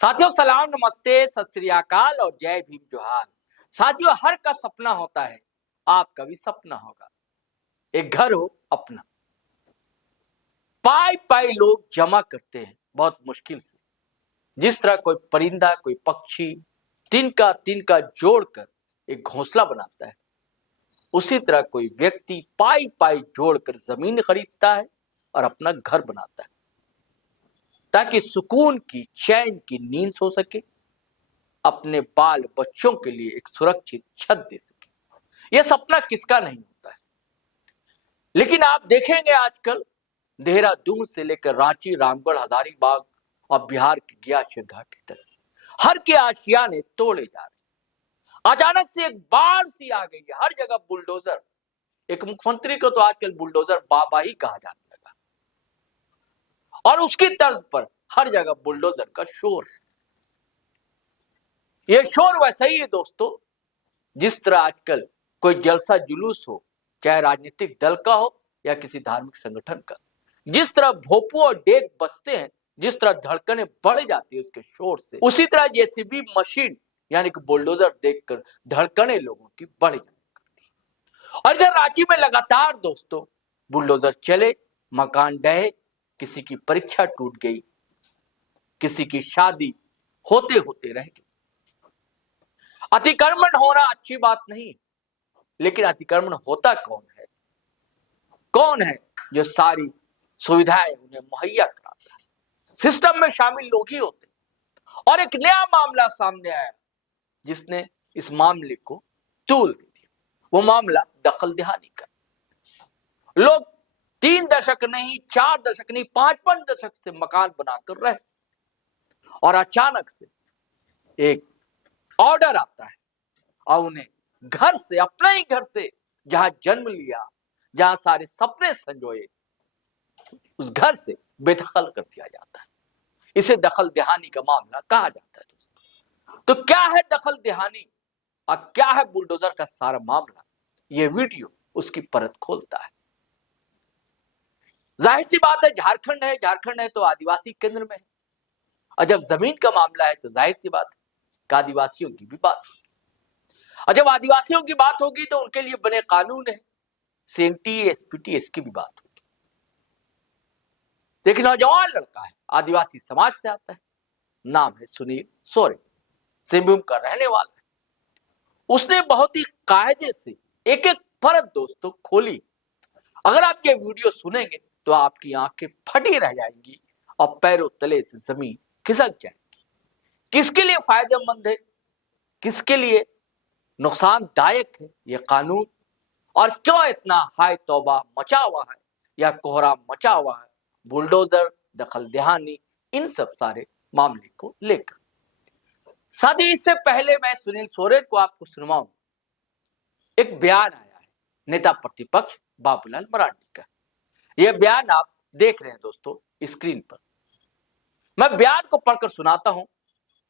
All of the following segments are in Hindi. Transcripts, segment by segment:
साथियों सलाम, नमस्ते, सत श्री अकाल और जय भीम जोहार। साथियों, हर का सपना होता है, आपका भी सपना होगा, एक घर हो अपना। पाई पाई लोग जमा करते हैं बहुत मुश्किल से। जिस तरह कोई परिंदा, कोई पक्षी तिनका जोड़कर एक घोंसला बनाता है, उसी तरह कोई व्यक्ति पाई पाई जोड़कर जमीन खरीदता है और अपना घर बनाता है, ताकि सुकून की, चैन की नींद सो सके, अपने बाल बच्चों के लिए एक सुरक्षित छत दे सके। यह सपना किसका नहीं होता है। लेकिन आप देखेंगे आजकल देहरादून से लेकर रांची, रामगढ़, हजारीबाग और बिहार की गयाशर घाटी तक हर के आशियाने तोड़े जा रहे। अचानक से एक बाढ़ सी आ गई है, हर जगह बुलडोजर। एक मुख्यमंत्री को तो आजकल बुलडोजर बाबा ही कहा जाने लगा, और उसकी तर्ज पर हर जगह बुलडोजर का शोर। यह शोर वैसा ही है दोस्तों, जिस तरह आजकल कोई जलसा जुलूस हो, चाहे राजनीतिक दल का हो या किसी धार्मिक संगठन का, जिस तरह भोपू और डेग बजते हैं, जिस तरह धड़कनें बढ़ जाती है उसके शोर से, उसी तरह जेसीबी मशीन यानी कि बुलडोजर देखकर धड़कनें लोगों की बढ़ जाती है। और इधर रांची में लगातार दोस्तों बुलडोजर चले, मकान ढहे, किसी की परीक्षा टूट गई, किसी की शादी होते होते रह गई। अतिक्रमण होना अच्छी बात नहीं, लेकिन अतिक्रमण होता कौन है? कौन है जो सारी सुविधाएं उन्हें मुहैया कराता है? सिस्टम में शामिल लोग ही होते। और एक नया मामला सामने आया जिसने इस मामले को तूल दिया। वो मामला दखल देहानी का। लोग 3 दशक नहीं, 4 दशक नहीं, 5-5 दशक से मकान बनाकर रहे, और अचानक से एक ऑर्डर आता है और उन्हें घर से, अपने ही घर से, जहां जन्म लिया, जहां सारे सपने संजोए, उस घर से बेदखल कर दिया जाता है। इसे दखल देहानी का मामला कहा जाता है दोस्तों। तो क्या है दखल देहानी और क्या है बुलडोजर का सारा मामला? यह वीडियो उसकी परत खोलता है। जाहिर सी बात है, झारखंड है तो आदिवासी केंद्र में है, और जब जमीन का मामला है तो जाहिर सी बात है कि आदिवासियों की भी बात। और जब आदिवासियों की बात होगी तो उनके लिए बने कानून है, सीएनटी, एसपीटी, इसकी भी बात होगी। लेकिन नौजवान लड़का है, आदिवासी समाज से आता है, नाम है सुनील सोरेन, सिंहभूम का रहने वाला है। उसने बहुत ही कायदे से एक एक परत दोस्तों खोली। अगर आप ये वीडियो सुनेंगे तो आपकी आंखें फटी रह जाएंगी और पैरों तले से जमीन खिसक जाएगी। किसके लिए फायदेमंद है, किसके लिए नुकसानदायक है यह कानून, और क्यों इतना हाय तौबा मचा हुआ है या कोहराम मचा हुआ है बुलडोजर, दखल देहानी, इन सब सारे मामले को लेकर। साथ ही इससे पहले मैं सुनील सोरेन को आपको सुनवाऊं, एक बयान आया है नेता प्रतिपक्ष बाबूलाल मरांडी का। यह बयान आप देख रहे हैं दोस्तों स्क्रीन पर। मैं बयान को पढ़कर सुनाता हूं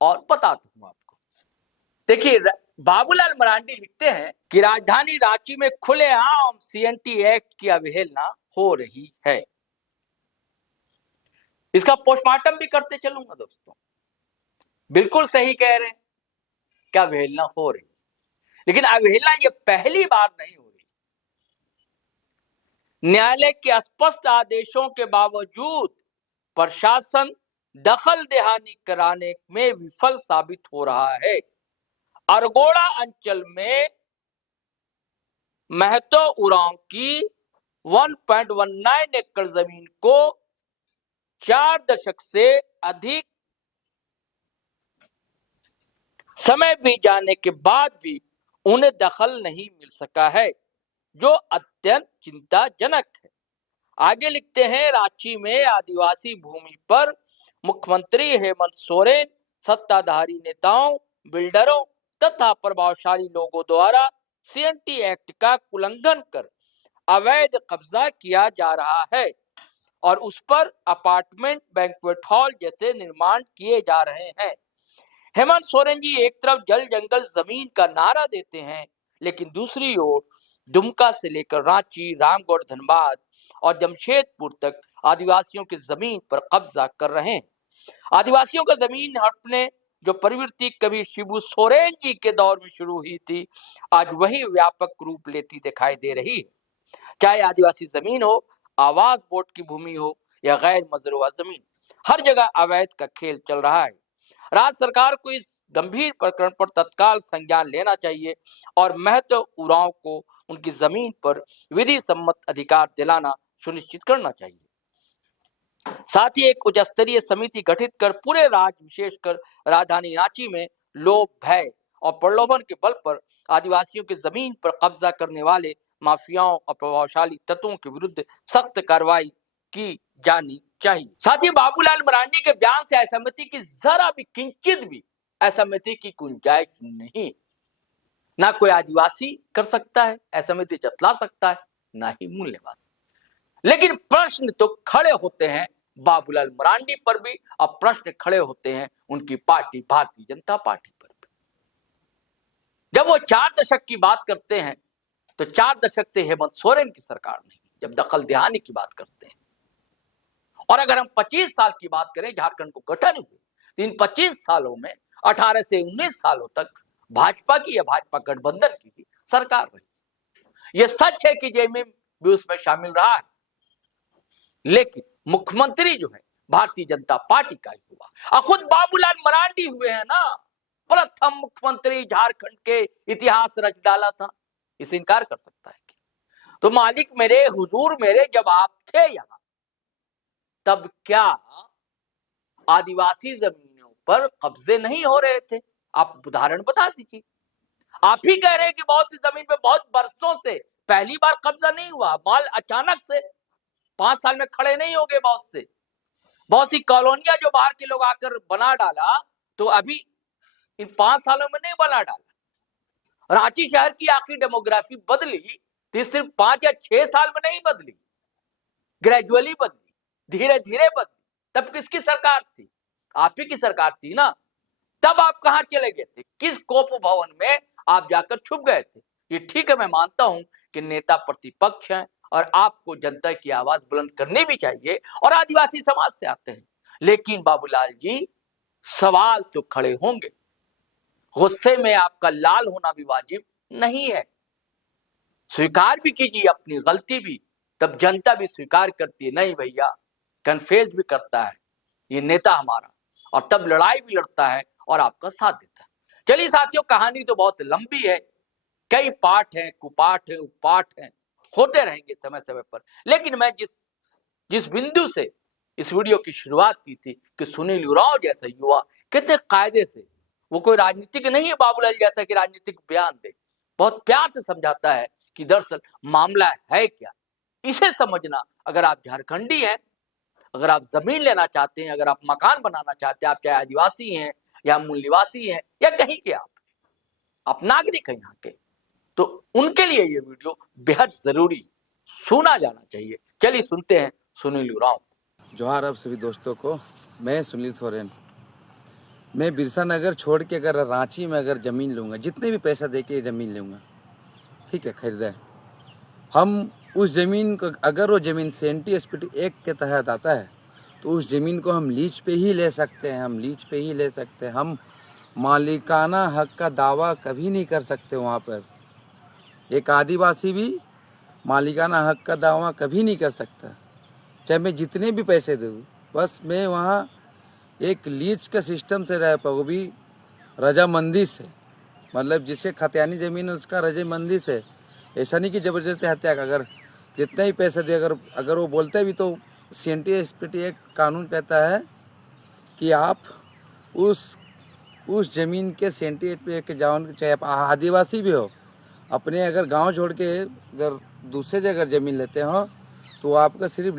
और बताता हूं आपको। देखिए, बाबूलाल मरांडी लिखते हैं कि राजधानी रांची में खुलेआम सीएनटी एक्ट की अवहेलना हो रही है। इसका पोस्टमार्टम भी करते चलूंगा दोस्तों। बिल्कुल सही कह रहे हैं, क्या अवहेलना हो रही, लेकिन अवहेलना ये पहली बार नहीं हो रही। न्यायालय के स्पष्ट आदेशों के बावजूद प्रशासन दखल देहानी कराने में विफल साबित हो रहा है। अरगोड़ा अंचल में महतो उरांव की 1.19 एकड़ जमीन को 4 दशक से अधिक समय बीत जाने के बाद भी उन्हें दखल नहीं मिल सका है, जो अत्यंत चिंताजनक है। आगे लिखते हैं, रांची में आदिवासी भूमि पर मुख्यमंत्री हेमंत सोरेन सत्ताधारी नेताओं, बिल्डरों तथा प्रभावशाली लोगों द्वारा सीएनटी एक्ट का उल्लंघन कर अवैध कब्जा किया जा रहा है और उस पर अपार्टमेंट, बैंक्वेट हॉल जैसे निर्माण किए जा रहे हैं। हेमंत सोरेन जी एक तरफ जल जंगल जमीन का नारा देते हैं, लेकिन दूसरी ओर दुमका से लेकर रांची, रामगढ़, धनबाद और जमशेदपुर तक आदिवासियों की जमीन पर कब्जा कर रहे हैं। आदिवासियों का जमीन हड़पने जो प्रवृत्ति कभी शिबू सोरेन जी के दौर में शुरू हुई थी, आज वही व्यापक रूप लेती दिखाई दे रही है। चाहे आदिवासी जमीन हो, आवास बोर्ड की भूमि हो या गैर मजरूआ जमीन, हर जगह अवैध का खेल चल रहा है। राज्य सरकार को इस गंभीर प्रकरण पर तत्काल संज्ञान लेना चाहिए और महत्व उरांव को उनकी जमीन पर विधि सम्मत अधिकार दिलाना सुनिश्चित करना चाहिए। साथ ही एक उच्च स्तरीय समिति गठित कर पूरे राज्य, विशेषकर राजधानी रांची में लोभ, भय और प्रलोभन के बल पर आदिवासियों की जमीन पर कब्जा करने वाले माफियाओं और प्रभावशाली तत्वों के विरुद्ध सख्त कार्रवाई की जानी चाहिए। साथ ही बाबूलाल मरांडी के बयान से असहमति की जरा भी, किंचित भी असहमति की गुंजाइश नहीं। ना कोई आदिवासी कर सकता है असहमति जतला सकता है, ना ही मूल निवासी। लेकिन प्रश्न तो खड़े होते हैं बाबूलाल मरांडी पर भी, अब प्रश्न खड़े होते हैं उनकी पार्टी भारतीय जनता पार्टी पर भी। जब वो 4 दशक की बात करते हैं तो 4 दशक से हेमंत सोरेन की सरकार नहीं, जब दखल देहानी की बात करते हैं। और अगर हम 25 साल की बात करें, झारखंड को गठन हुए, तो इन 25 सालों में 18 से 19 सालों तक भाजपा की या भाजपा गठबंधन की ही सरकार रही। यह सच है कि जेएमएम भी उसमें शामिल रहा है, लेकिन मुख्यमंत्री जो है भारतीय जनता पार्टी का ही हुआ। और खुद बाबूलाल मरांडी हुए हैं ना, प्रथम मुख्यमंत्री झारखंड के इतिहास रच डाला था। इसे इनकार कर सकता है कि? तो मालिक मेरे, हुजूर मेरे, जब आप थे यहां, तब क्या आदिवासी जमीनों पर कब्जे नहीं हो रहे थे? आप उदाहरण बता दीजिए। आप ही कह रहे हैं कि बहुत सी जमीन पे बहुत बरसों से पहली बार कब्जा नहीं हुआ, माल अचानक से 5 साल में खड़े नहीं हो गए। बहुत सी कॉलोनियां जो बाहर के लोग आकर बना डाला, तो अभी इन 5 सालों में नहीं बना डाला। रांची शहर की आखिर डेमोग्राफी बदली तो सिर्फ 5 या 6 साल में नहीं बदली, ग्रेजुअली बदली, धीरे धीरे बदली। तब किसकी सरकार थी? आप ही की सरकार थी ना। तब आप कहां चले गए थे? किस कोप भवन में आप जाकर छुप गए थे? ये ठीक है, मैं मानता हूं कि नेता प्रतिपक्ष हैं और आपको जनता की आवाज बुलंद करनी भी चाहिए और आदिवासी समाज से आते हैं, लेकिन बाबूलाल जी सवाल तो खड़े होंगे। गुस्से में आपका लाल होना भी वाजिब नहीं है। स्वीकार भी कीजिए अपनी गलती भी, तब जनता भी स्वीकार करती है, नहीं भैया, कन्फेस भी करता है ये नेता हमारा, और तब लड़ाई भी लड़ता है और आपका साथ देता है। चलिए साथियों, कहानी तो बहुत लंबी है, कई पाठ हैं, कुपाठ है, उपपाठ हैं, होते रहेंगे समय समय पर। लेकिन मैं जिस बिंदु से इस वीडियो की शुरुआत की थी कि सुनील उरांव जैसा युवा कितने कायदे से, वो कोई राजनीतिक नहीं है बाबूलाल जैसा कि राजनीतिक बयान दे, बहुत प्यार से समझाता है कि दरअसल मामला है क्या। इसे समझना, अगर आप झारखंडी हैं, अगर आप जमीन लेना चाहते हैं, अगर आप मकान बनाना चाहते हैं, आप चाहे आदिवासी हैं या मूल निवासी हैं या कहीं के आप नागरिक हैं यहाँ के, तो उनके लिए ये वीडियो बेहद जरूरी, सुना जाना चाहिए। चलिए सुनते हैं सुनील उरांव। जोहार आप सभी दोस्तों को। मैं सुनील सोरेन। मैं बिरसा नगर छोड़ के अगर रांची में अगर ज़मीन लूँगा, जितने भी पैसा दे के ज़मीन लूँगा, ठीक है, खरीदा, हम उस ज़मीन को, अगर वो ज़मीन सेंटी एसपीटी एक्ट के तहत आता है, तो उस ज़मीन को हम लीज पे ही ले सकते हैं। हम लीज पे ही ले सकते हैं। हम मालिकाना हक का दावा कभी नहीं कर सकते वहाँ पर। एक आदिवासी भी मालिकाना हक का दावा कभी नहीं कर सकता, चाहे मैं जितने भी पैसे दे दूँ। बस मैं वहाँ एक लीज का सिस्टम से रह पाऊँ, भी रजामंदी से, मतलब जिसके खतियानी ज़मीन है उसका रजामंदी से। ऐसा नहीं कि ज़बरदस्ती हत्या का, अगर जितना ही पैसा दे, अगर वो बोलते भी, तो सेंटी एसपीटी एक कानून कहता है कि आप उस ज़मीन के सेंटी एसपीटी के जाओ, चाहे आप आदिवासी भी हो, अपने अगर गांव छोड़ के अगर दूसरे जगह ज़मीन लेते हो, तो आपका सिर्फ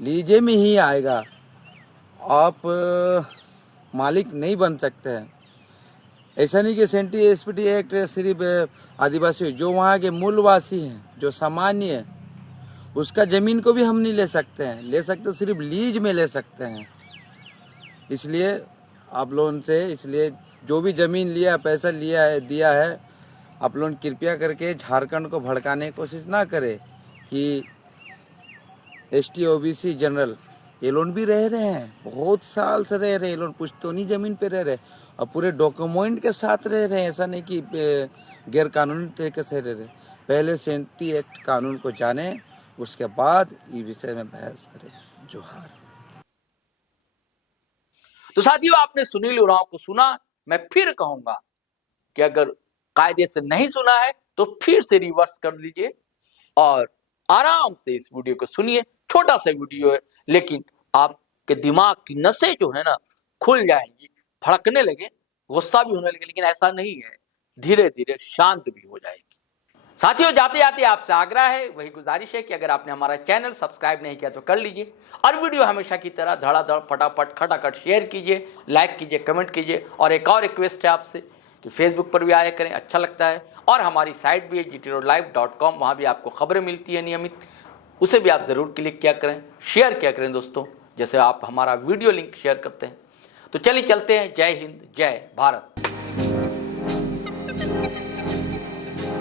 लीजे में ही आएगा। आप मालिक नहीं बन सकते हैं। ऐसा नहीं कि सेंटी एसपीटी एक्ट सिर्फ आदिवासी, जो वहाँ के मूलवासी हैं, जो सामान्य है, उसका ज़मीन को भी हम नहीं ले सकते हैं। ले सकते सिर्फ लीज में ले सकते हैं। इसलिए आप लोगों से, इसलिए जो भी ज़मीन लिया, पैसा लिया है, दिया है, आप लोग कृपया करके झारखंड को भड़काने की कोशिश ना करें कि एसटी ओबीसी जनरल ये लोग भी रह रहे हैं, बहुत साल से रह रहे हैं, ये लोग पुश्तौनी जमीन पे रह रहे हैं और पूरे डॉक्यूमेंट के साथ रह रहे हैं। ऐसा नहीं कि गैर कानूनी तरीके से रह रहे। पहले सेंटी एक्ट कानून को जाने, उसके बाद इस विषय में बहस करें। जोहार। तो साथियों, आपने सुनील उरांव को सुना। मैं फिर कहूंगा कि अगर कायदे से नहीं सुना है तो फिर से रिवर्स कर लीजिए और आराम से इस वीडियो को सुनिए। छोटा सा वीडियो है, लेकिन आपके दिमाग की नसें जो है ना खुल जाएंगी, भड़कने लगे, गुस्सा भी होने लगे, लेकिन ऐसा नहीं है, धीरे धीरे शांत भी हो जाएगी। साथियों, जाते जाते आपसे आग्रह है, वही गुजारिश है कि अगर आपने हमारा चैनल सब्सक्राइब नहीं किया तो कर लीजिए और वीडियो हमेशा की तरह धड़ाधड़ फटाफट खटाखट शेयर कीजिए, लाइक कीजिए, कमेंट कीजिए। और एक और रिक्वेस्ट है आपसे कि फेसबुक पर भी आया करें, अच्छा लगता है। और हमारी साइट भी है gtroadlive.com, वहाँ भी आपको खबरें मिलती है नियमित, उसे भी आप ज़रूर क्लिक किया करें, शेयर किया करें दोस्तों, जैसे आप हमारा वीडियो लिंक शेयर करते हैं। तो चलिए चलते हैं। जय हिंद, जय भारत।